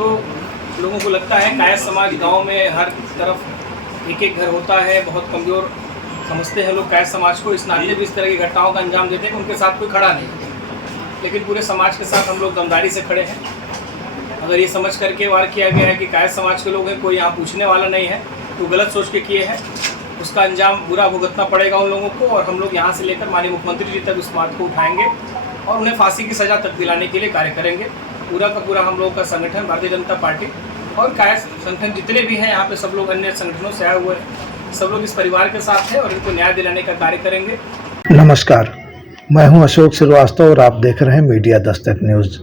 तो लोगों को लगता है कायस्थ समाज गांव में हर तरफ एक एक घर होता है, बहुत कमज़ोर समझते हैं लोग कायस्थ समाज को। इस नाते भी इस तरह की घटनाओं का अंजाम देते हैं कि उनके साथ कोई खड़ा नहीं, लेकिन पूरे समाज के साथ हम लोग दमदारी से खड़े हैं। अगर ये समझ करके वार किया गया है कि कायस्थ समाज के लोग हैं, कोई यहाँ पूछने वाला नहीं है, तो गलत सोच के किए हैं, उसका अंजाम बुरा भुगतना पड़ेगा उन लोगों को। और हम लोग यहाँ से लेकर माननीय मुख्यमंत्री जी तक इस बात को उठाएंगे और उन्हें फांसी की सज़ा तक दिलाने के लिए कार्य करेंगे। पूरा का पूरा हम लोगों का संगठन भारतीय जनता पार्टी और कायस्थ संगठन जितने भी हैं यहाँ पे, सब लोग अन्य संगठनों से आए हुए हैं, सब लोग इस परिवार के साथ हैं और इनको न्याय दिलाने का कार्य करेंगे। नमस्कार, मैं हूं अशोक श्रीवास्तव और आप देख रहे हैं मीडिया दस्तक न्यूज।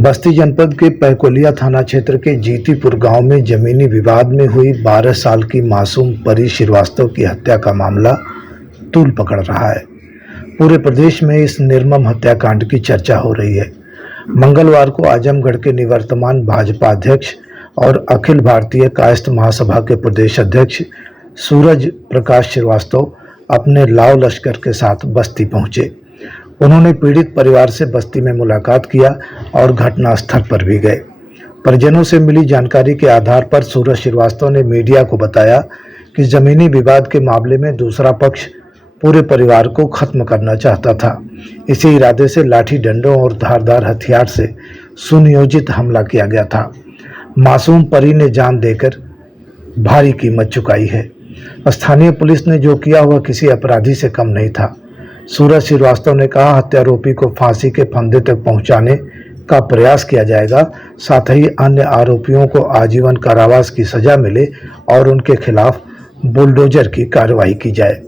बस्ती जनपद के पैकोलिया थाना क्षेत्र के जीतीपुर गांव में जमीनी विवाद में हुई 12 साल की मासूम परी श्रीवास्तव की हत्या का मामला तूल पकड़ रहा है। पूरे प्रदेश में इस निर्मम हत्याकांड की चर्चा हो रही है। मंगलवार को आजमगढ़ के निवर्तमान भाजपा अध्यक्ष और अखिल भारतीय कायस्थ महासभा के प्रदेश अध्यक्ष सूरज प्रकाश श्रीवास्तव अपने लाव लश्कर के साथ बस्ती पहुंचे। उन्होंने पीड़ित परिवार से बस्ती में मुलाकात किया और घटनास्थल पर भी गए। परिजनों से मिली जानकारी के आधार पर सूरज श्रीवास्तव ने मीडिया को बताया कि जमीनी विवाद के मामले में दूसरा पक्ष पूरे परिवार को खत्म करना चाहता था। इसी इरादे से लाठी डंडों और धारदार हथियार से सुनियोजित हमला किया गया था। मासूम परी ने जान देकर भारी कीमत चुकाई है। स्थानीय पुलिस ने जो किया वह किसी अपराधी से कम नहीं था। सूरज श्रीवास्तव ने कहा, हत्यारोपी को फांसी के फंदे तक पहुंचाने का प्रयास किया जाएगा, साथ ही अन्य आरोपियों को आजीवन कारावास की सजा मिले और उनके खिलाफ बुलडोजर की कार्रवाई की जाए।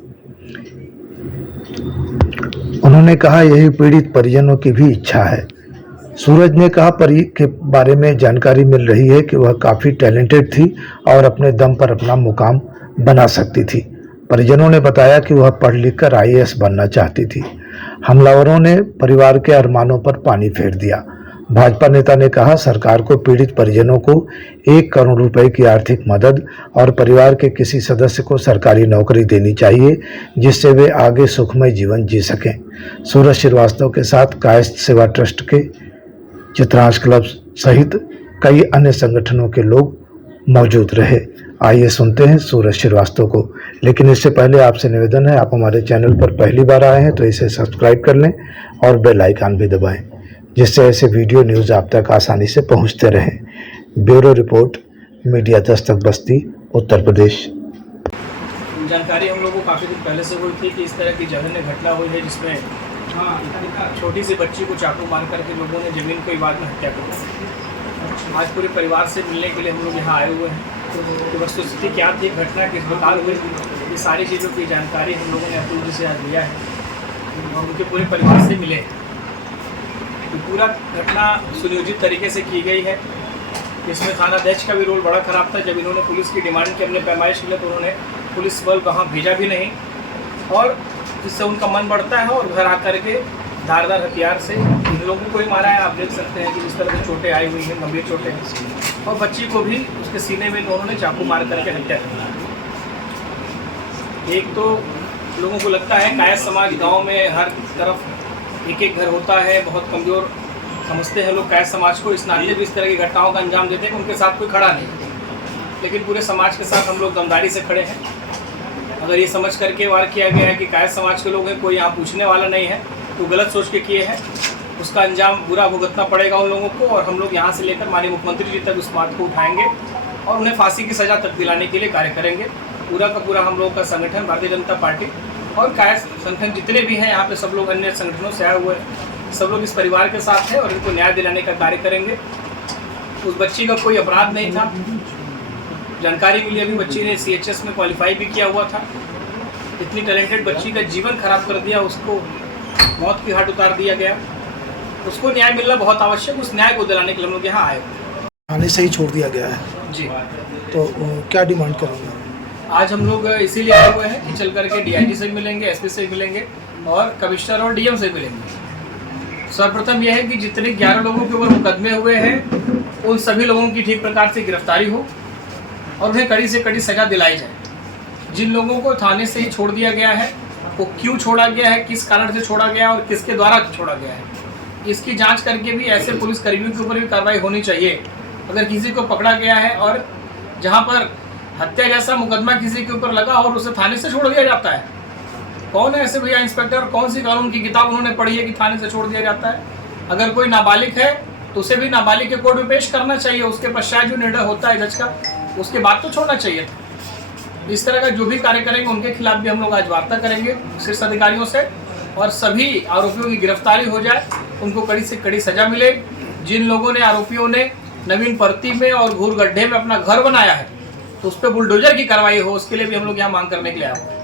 उन्होंने कहा, यही पीड़ित परिजनों की भी इच्छा है। सूरज ने कहा, परी के बारे में जानकारी मिल रही है कि वह काफ़ी टैलेंटेड थी और अपने दम पर अपना मुकाम बना सकती थी। परिजनों ने बताया कि वह पढ़ लिख कर IAS बनना चाहती थी। हमलावरों ने परिवार के अरमानों पर पानी फेर दिया। भाजपा नेता ने कहा, सरकार को पीड़ित परिजनों को 1 करोड़ रुपए की आर्थिक मदद और परिवार के किसी सदस्य को सरकारी नौकरी देनी चाहिए, जिससे वे आगे सुखमय जीवन जी सकें। सूरज श्रीवास्तव के साथ कायस्थ सेवा ट्रस्ट के चित्रांश क्लब सहित कई अन्य संगठनों के लोग मौजूद रहे। आइए सुनते हैं सूरज श्रीवास्तव को। लेकिन इससे पहले आपसे निवेदन है, आप हमारे चैनल पर पहली बार आए हैं तो इसे सब्सक्राइब कर लें और बेल आइकन भी दबाएं, जिससे ऐसे वीडियो न्यूज़ आप तक आसानी से पहुंचते रहें। ब्यूरो रिपोर्ट, मीडिया दस्तक, बस्ती, उत्तर प्रदेश। जानकारी हम लोग को काफ़ी दिन पहले से हुई थी कि इस तरह की जघन्य घटना हुई है, जिसमें छोटी सी बच्ची को चाकू मार करके लोगों ने जमीन को विवाद में हत्या कर दी। आज पूरे परिवार से मिलने के लिए हम लोग यहाँ आए हुए हैं। तो वस्तुस्थिति क्या थी, घटना किस प्रकार हुई, ये सारी चीज़ों की जानकारी हम लोगों ने अतुल जी से आज लिया है और उनके पूरे परिवार से मिले। तो पूरा घटना सुनियोजित तरीके से की गई है। इसमें थानाध्यक्ष का भी रोल बड़ा खराब था। जब इन्होंने पुलिस की डिमांड की, अपने पैमाइश के लिए, तो उन्होंने पुलिस बल वहाँ भेजा भी नहीं, और जिससे उनका मन बढ़ता है और घर आकर के धारदार हथियार से इन लोगों को ही मारा है। आप देख सकते हैं कि जिस तरह से चोटें आई हुई हैं, गंभीर चोटें हैं, और बच्ची को भी उसके सीने में दोनों ने चाकू मार करके हत्या कर दी। एक तो लोगों को लगता है कायस्थ समाज गांव में हर तरफ एक एक घर होता है, बहुत कमज़ोर समझते हैं लोग कायस्थ समाज को। इस नाते भी इस तरह की घटनाओं का अंजाम देते हैं कि उनके साथ कोई खड़ा नहीं, लेकिन पूरे समाज के साथ हम लोग दमदारी से खड़े हैं। अगर ये समझ करके वार किया गया है कि कायस्थ समाज के लोग हैं, कोई यहाँ पूछने वाला नहीं है, तो गलत सोच के किए हैं, उसका अंजाम बुरा भुगतना पड़ेगा उन लोगों को। और हम लोग यहाँ से लेकर माननीय मुख्यमंत्री जी तक इस बात को उठाएंगे और उन्हें फांसी की सज़ा तक दिलाने के लिए कार्य करेंगे। पूरा का पूरा हम लोगों का संगठन भारतीय जनता पार्टी और कायस्थ संगठन जितने भी हैं यहाँ पे, सब लोग अन्य संगठनों से आए हुए हैं, सब लोग इस परिवार के साथ हैं और इनको न्याय दिलाने का कार्य करेंगे। उस बच्ची का कोई अपराध नहीं था। जानकारी मिली अभी, बच्ची ने CHS में क्वालिफाई भी किया हुआ था। इतनी टैलेंटेड बच्ची का जीवन खराब कर दिया, उसको मौत की घाट उतार दिया गया। उसको न्याय मिलना बहुत आवश्यक, उस न्याय को दिलाने के लिए हम लोग यहाँ आए। थाने से ही छोड़ दिया गया है जी, तो क्या डिमांड करोगे? आज हम लोग इसीलिए आए हुए हैं कि चल करके DIG से मिलेंगे, SP से मिलेंगे और कमिश्नर और DM से मिलेंगे। सर्वप्रथम यह है कि जितने 11 लोगों के ऊपर मुकदमे हुए हैं, उन सभी लोगों की ठीक प्रकार से गिरफ्तारी हो और उन्हें कड़ी से कड़ी सजा दिलाई जाए। जिन लोगों को थाने से ही छोड़ दिया गया है, वो क्यों छोड़ा गया है, किस कारण से छोड़ा गया है और किसके द्वारा छोड़ा गया है, इसकी जांच करके भी ऐसे पुलिस कर्मियों के ऊपर भी कार्रवाई होनी चाहिए अगर किसी को पकड़ा गया है और जहाँ पर हत्या जैसा मुकदमा किसी के ऊपर लगा और उसे थाने से छोड़ दिया जाता है, कौन है ऐसे भैया इंस्पेक्टर? कौन सी कानून की किताब उन्होंने पढ़ी है कि थाने से छोड़ दिया जाता है? अगर कोई नाबालिग है तो उसे भी नाबालिग के कोर्ट में पेश करना चाहिए, उसके पश्चात जो निर्णय होता है जज का, उसके बाद तो छोड़ना चाहिए। इस तरह का जो भी कार्य करेंगे उनके खिलाफ भी हम लोग आज वार्ता करेंगे शीर्ष अधिकारियों से, और सभी आरोपियों की गिरफ्तारी हो जाए, उनको कड़ी से कड़ी सजा मिले। जिन लोगों ने, आरोपियों ने नवीन परती में और घूर गड्ढे में अपना घर बनाया है, तो उस पर बुलडोजर की कार्रवाई हो, उसके लिए भी हम लोग यहाँ मांग करने के लिए आए हैं।